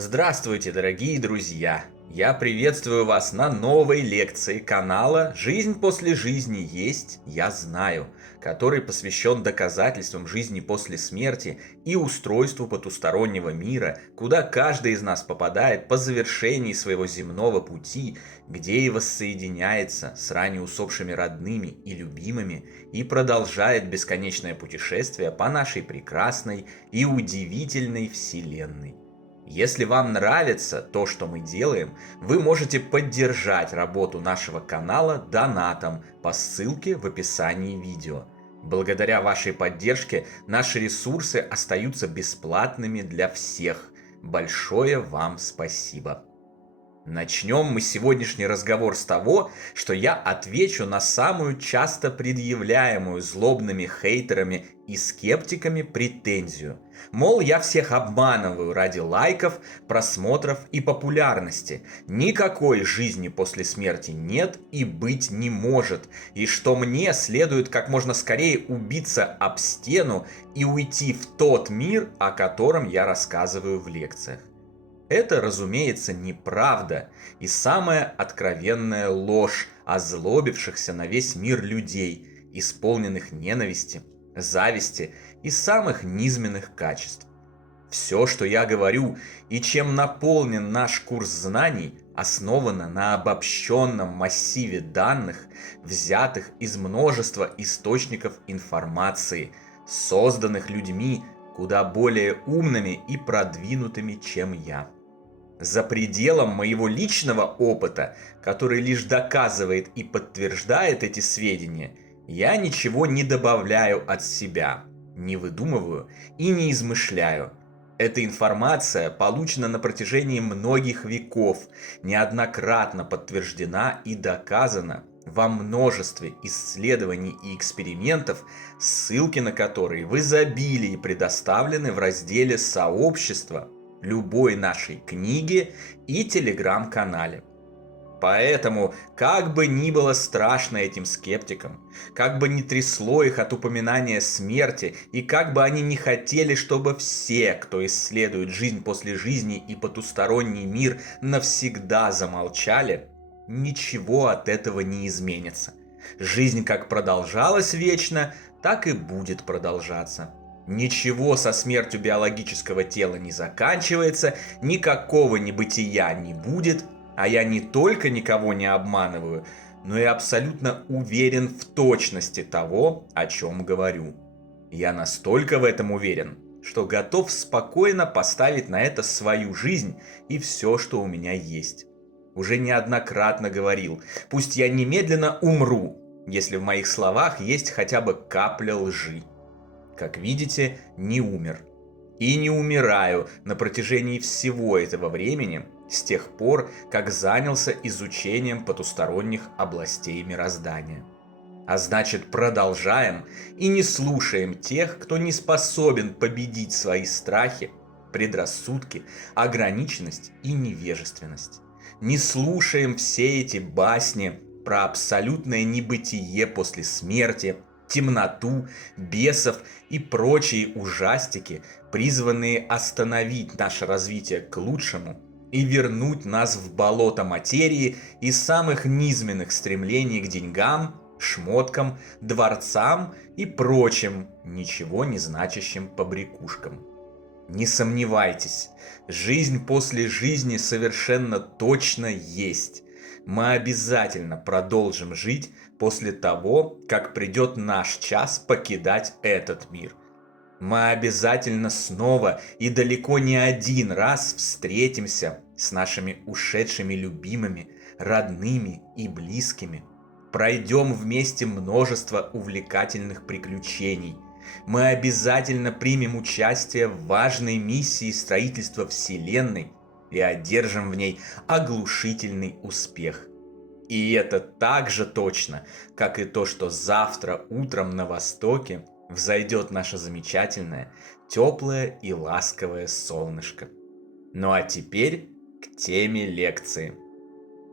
Здравствуйте, дорогие друзья! Я приветствую вас на новой лекции канала «Жизнь после жизни есть, я знаю», который посвящен доказательствам жизни после смерти и устройству потустороннего мира, куда каждый из нас попадает по завершении своего земного пути, где и воссоединяется с ранее усопшими родными и любимыми и продолжает бесконечное путешествие по нашей прекрасной и удивительной Вселенной. Если вам нравится то, что мы делаем, вы можете поддержать работу нашего канала донатом по ссылке в описании видео. Благодаря вашей поддержке наши ресурсы остаются бесплатными для всех. Большое вам спасибо. Начнем мы сегодняшний разговор с того, что я отвечу на самую часто предъявляемую злобными хейтерами и скептиками претензию. Мол, я всех обманываю ради лайков, просмотров и популярности. Никакой жизни после смерти нет и быть не может. И что мне следует как можно скорее убиться об стену и уйти в тот мир, о котором я рассказываю в лекциях. Это, разумеется, неправда и самая откровенная ложь озлобившихся на весь мир людей, исполненных ненависти, зависти и самых низменных качеств. Все, что я говорю и чем наполнен наш курс знаний, основано на обобщенном массиве данных, взятых из множества источников информации, созданных людьми куда более умными и продвинутыми, чем я. За пределом моего личного опыта, который лишь доказывает и подтверждает эти сведения, я ничего не добавляю от себя, не выдумываю и не измышляю. Эта информация получена на протяжении многих веков, неоднократно подтверждена и доказана во множестве исследований и экспериментов, ссылки на которые в изобилии предоставлены в разделе «Сообщество» любой нашей книги и телеграм-канале. Поэтому, как бы ни было страшно этим скептикам, как бы ни трясло их от упоминания смерти, и как бы они не хотели, чтобы все, кто исследует жизнь после жизни и потусторонний мир, навсегда замолчали, ничего от этого не изменится. Жизнь как продолжалась вечно, так и будет продолжаться. Ничего со смертью биологического тела не заканчивается, никакого небытия не будет, а я не только никого не обманываю, но и абсолютно уверен в точности того, о чем говорю. Я настолько в этом уверен, что готов спокойно поставить на это свою жизнь и все, что у меня есть. Уже неоднократно говорил, пусть я немедленно умру, если в моих словах есть хотя бы капля лжи. Как видите, не умер. И не умираю на протяжении всего этого времени, с тех пор, как занялся изучением потусторонних областей мироздания. А значит, продолжаем и не слушаем тех, кто не способен победить свои страхи, предрассудки, ограниченность и невежественность. Не слушаем все эти басни про абсолютное небытие после смерти, темноту, бесов и прочие ужастики, призванные остановить наше развитие к лучшему и вернуть нас в болото материи и самых низменных стремлений к деньгам, шмоткам, дворцам и прочим ничего не значащим побрякушкам. Не сомневайтесь, жизнь после жизни совершенно точно есть. Мы обязательно продолжим жить после того, как придет наш час покидать этот мир. Мы обязательно снова и далеко не один раз встретимся с нашими ушедшими любимыми, родными и близкими. Пройдем вместе множество увлекательных приключений. Мы обязательно примем участие в важной миссии строительства Вселенной и одержим в ней оглушительный успех. И это так же точно, как и то, что завтра утром на востоке взойдет наше замечательное, теплое и ласковое солнышко. Ну а теперь к теме лекции.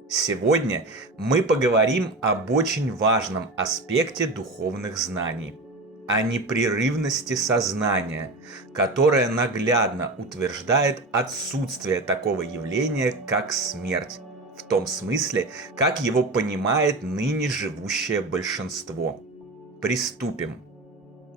Сегодня мы поговорим об очень важном аспекте духовных знаний – о непрерывности сознания, которое наглядно утверждает отсутствие такого явления, как смерть, в том смысле, как его понимает ныне живущее большинство. Приступим.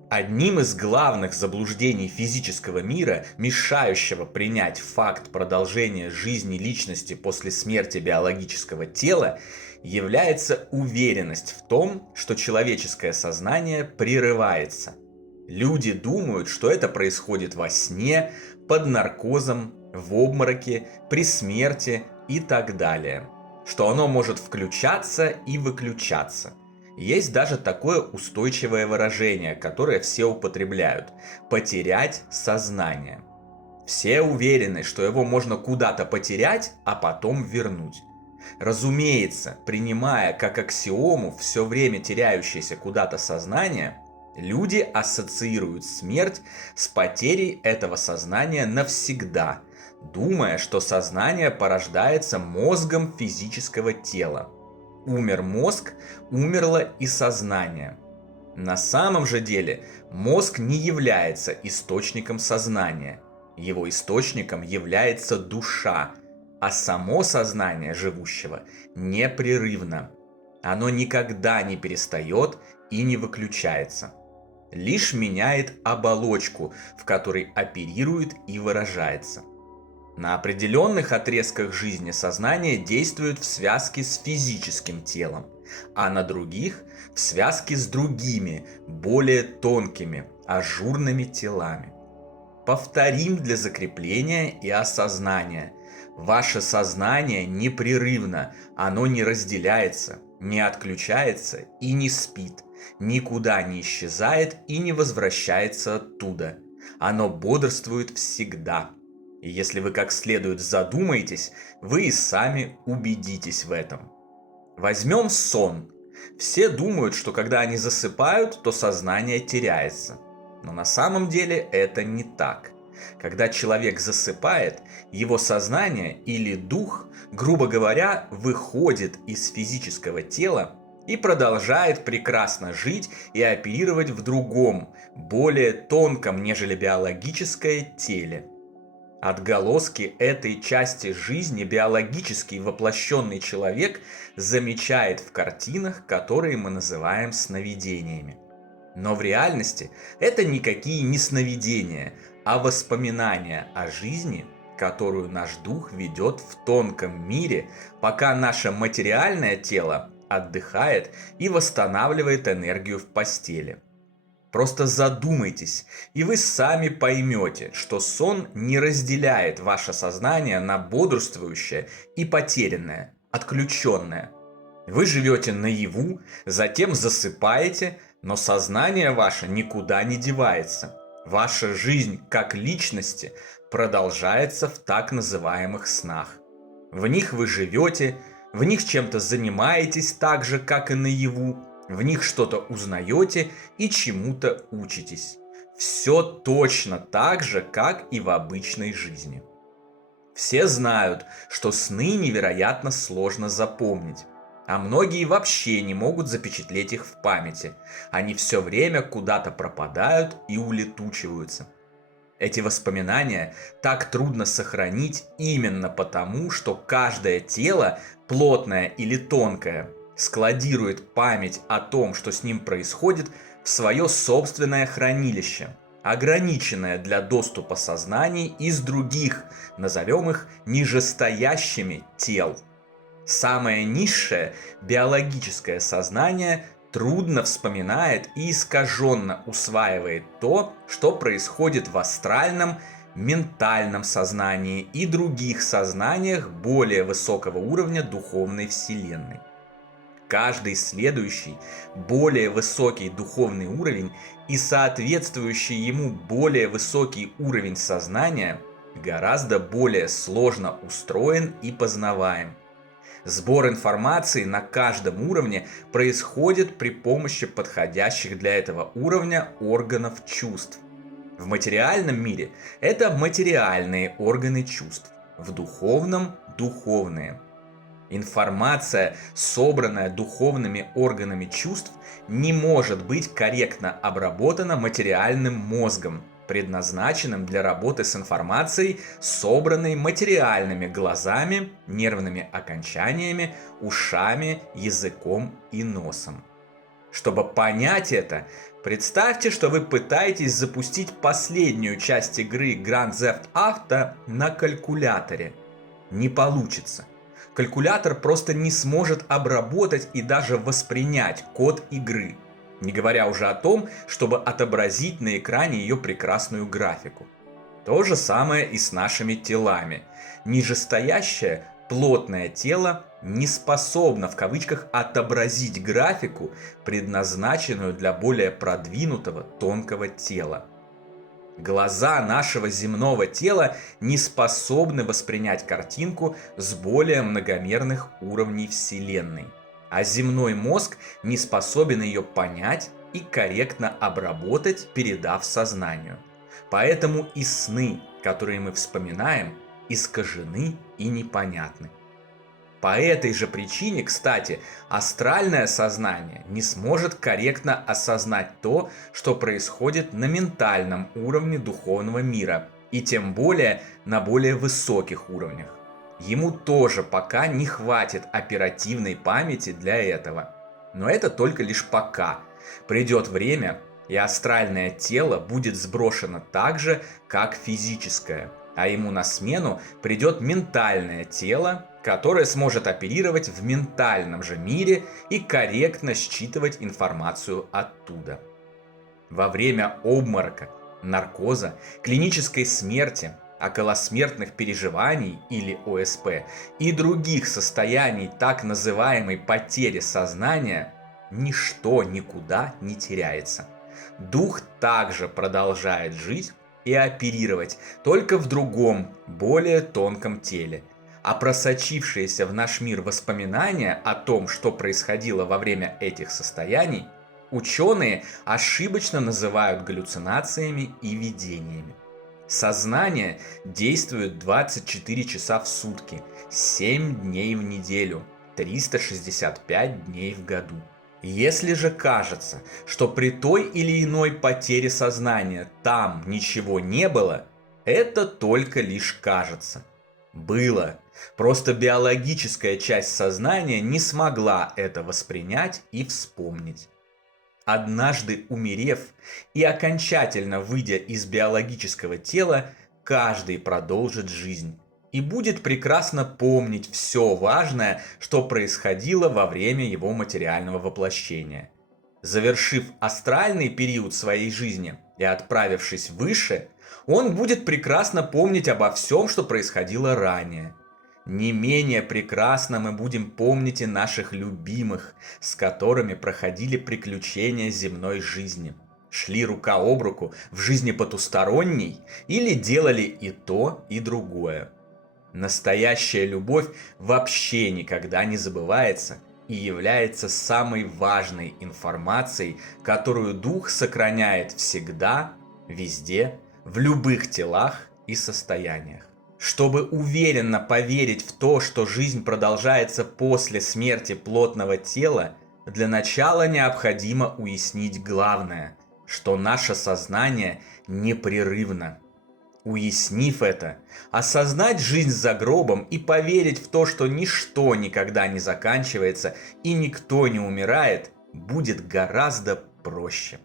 Одним из главных заблуждений физического мира, мешающего принять факт продолжения жизни личности после смерти биологического тела, является уверенность в том, что человеческое сознание прерывается. Люди думают, что это происходит во сне, под наркозом, в обмороке, при смерти и так далее, что оно может включаться и выключаться. Есть даже такое устойчивое выражение, которое все употребляют – потерять сознание. Все уверены, что его можно куда-то потерять, а потом вернуть. Разумеется, принимая как аксиому все время теряющееся куда-то сознание, люди ассоциируют смерть с потерей этого сознания навсегда, думая, что сознание порождается мозгом физического тела. Умер мозг, умерло и сознание. На самом же деле мозг не является источником сознания. Его источником является душа, а само сознание живущего непрерывно. Оно никогда не перестает и не выключается. Лишь меняет оболочку, в которой оперирует и выражается. На определенных отрезках жизни сознание действует в связке с физическим телом, а на других – в связке с другими, более тонкими, ажурными телами. Повторим для закрепления и осознания. Ваше сознание непрерывно, оно не разделяется, не отключается и не спит, никуда не исчезает и не возвращается оттуда. Оно бодрствует всегда. И если вы как следует задумаетесь, вы и сами убедитесь в этом. Возьмем сон. Все думают, что когда они засыпают, то сознание теряется. Но на самом деле это не так. Когда человек засыпает, его сознание или дух, грубо говоря, выходит из физического тела и продолжает прекрасно жить и оперировать в другом, более тонком, нежели биологическое теле. Отголоски этой части жизни биологически воплощенный человек замечает в картинах, которые мы называем сновидениями. Но в реальности это никакие не сновидения, а воспоминания о жизни, которую наш дух ведет в тонком мире, пока наше материальное тело отдыхает и восстанавливает энергию в постели. Просто задумайтесь, и вы сами поймете, что сон не разделяет ваше сознание на бодрствующее и потерянное, отключенное. Вы живете наяву, затем засыпаете, но сознание ваше никуда не девается. Ваша жизнь как личности продолжается в так называемых снах. В них вы живете, в них чем-то занимаетесь так же, как и наяву, в них что-то узнаете и чему-то учитесь. Все точно так же, как и в обычной жизни. Все знают, что сны невероятно сложно запомнить, а многие вообще не могут запечатлеть их в памяти. Они все время куда-то пропадают и улетучиваются. Эти воспоминания так трудно сохранить именно потому, что каждое тело, плотное или тонкое, складирует память о том, что с ним происходит, в свое собственное хранилище, ограниченное для доступа сознаний из других, назовем их нижестоящими тел. Самое низшее биологическое сознание трудно вспоминает и искаженно усваивает то, что происходит в астральном, ментальном сознании и других сознаниях более высокого уровня духовной вселенной. Каждый следующий, более высокий духовный уровень и соответствующий ему более высокий уровень сознания гораздо более сложно устроен и познаваем. Сбор информации на каждом уровне происходит при помощи подходящих для этого уровня органов чувств. В материальном мире это материальные органы чувств, в духовном – духовные. Информация, собранная духовными органами чувств, не может быть корректно обработана материальным мозгом, предназначенным для работы с информацией, собранной материальными глазами, нервными окончаниями, ушами, языком и носом. Чтобы понять это, представьте, что вы пытаетесь запустить последнюю часть игры Grand Theft Auto на калькуляторе. Не получится. Калькулятор просто не сможет обработать и даже воспринять код игры, не говоря уже о том, чтобы отобразить на экране ее прекрасную графику. То же самое и с нашими телами. Нижестоящее плотное тело не способно в кавычках отобразить графику, предназначенную для более продвинутого тонкого тела. Глаза нашего земного тела не способны воспринять картинку с более многомерных уровней Вселенной, а земной мозг не способен ее понять и корректно обработать, передав сознанию. Поэтому и сны, которые мы вспоминаем, искажены и непонятны. По этой же причине, кстати, астральное сознание не сможет корректно осознать то, что происходит на ментальном уровне духовного мира, и тем более на более высоких уровнях. Ему тоже пока не хватит оперативной памяти для этого. Но это только лишь пока. Придет время, и астральное тело будет сброшено так же, как физическое, а ему на смену придет ментальное тело, которое сможет оперировать в ментальном же мире и корректно считывать информацию оттуда. Во время обморока, наркоза, клинической смерти, околосмертных переживаний или ОСП и других состояний так называемой потери сознания ничто никуда не теряется. Дух также продолжает жить и оперировать, только в другом, более тонком теле. А просочившиеся в наш мир воспоминания о том, что происходило во время этих состояний, ученые ошибочно называют галлюцинациями и видениями. Сознание действует 24 часа в сутки, 7 дней в неделю, 365 дней в году. Если же кажется, что при той или иной потере сознания там ничего не было, это только лишь кажется. Было. Просто биологическая часть сознания не смогла это воспринять и вспомнить. Однажды умерев и окончательно выйдя из биологического тела, каждый продолжит жизнь и будет прекрасно помнить все важное, что происходило во время его материального воплощения. Завершив астральный период своей жизни и отправившись выше, он будет прекрасно помнить обо всем, что происходило ранее. Не менее прекрасно мы будем помнить и наших любимых, с которыми проходили приключения земной жизни, шли рука об руку в жизни потусторонней или делали и то, и другое. Настоящая любовь вообще никогда не забывается и является самой важной информацией, которую дух сохраняет всегда, везде, в любых телах и состояниях. Чтобы уверенно поверить в то, что жизнь продолжается после смерти плотного тела, для начала необходимо уяснить главное, что наше сознание непрерывно. Уяснив это, осознать жизнь за гробом и поверить в то, что ничто никогда не заканчивается и никто не умирает, будет гораздо проще.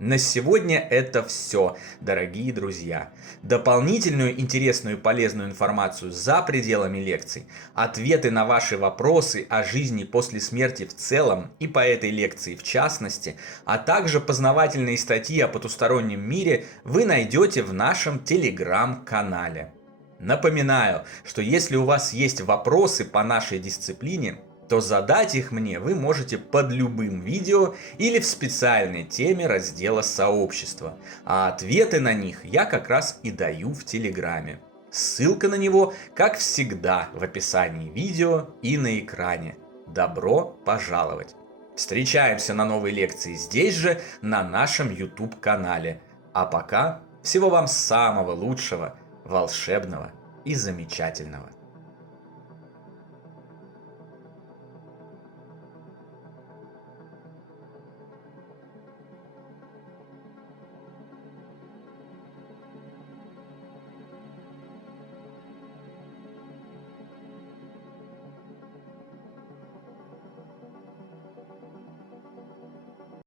На сегодня это все, дорогие друзья. Дополнительную интересную и полезную информацию за пределами лекций, ответы на ваши вопросы о жизни после смерти в целом и по этой лекции в частности, а также познавательные статьи о потустороннем мире вы найдете в нашем телеграм-канале. Напоминаю, что если у вас есть вопросы по нашей дисциплине, то задать их мне вы можете под любым видео или в специальной теме раздела сообщества, а ответы на них я как раз и даю в Телеграме. Ссылка на него, как всегда, в описании видео и на экране. Добро пожаловать! Встречаемся на новой лекции здесь же, на нашем YouTube-канале. А пока всего вам самого лучшего, волшебного и замечательного.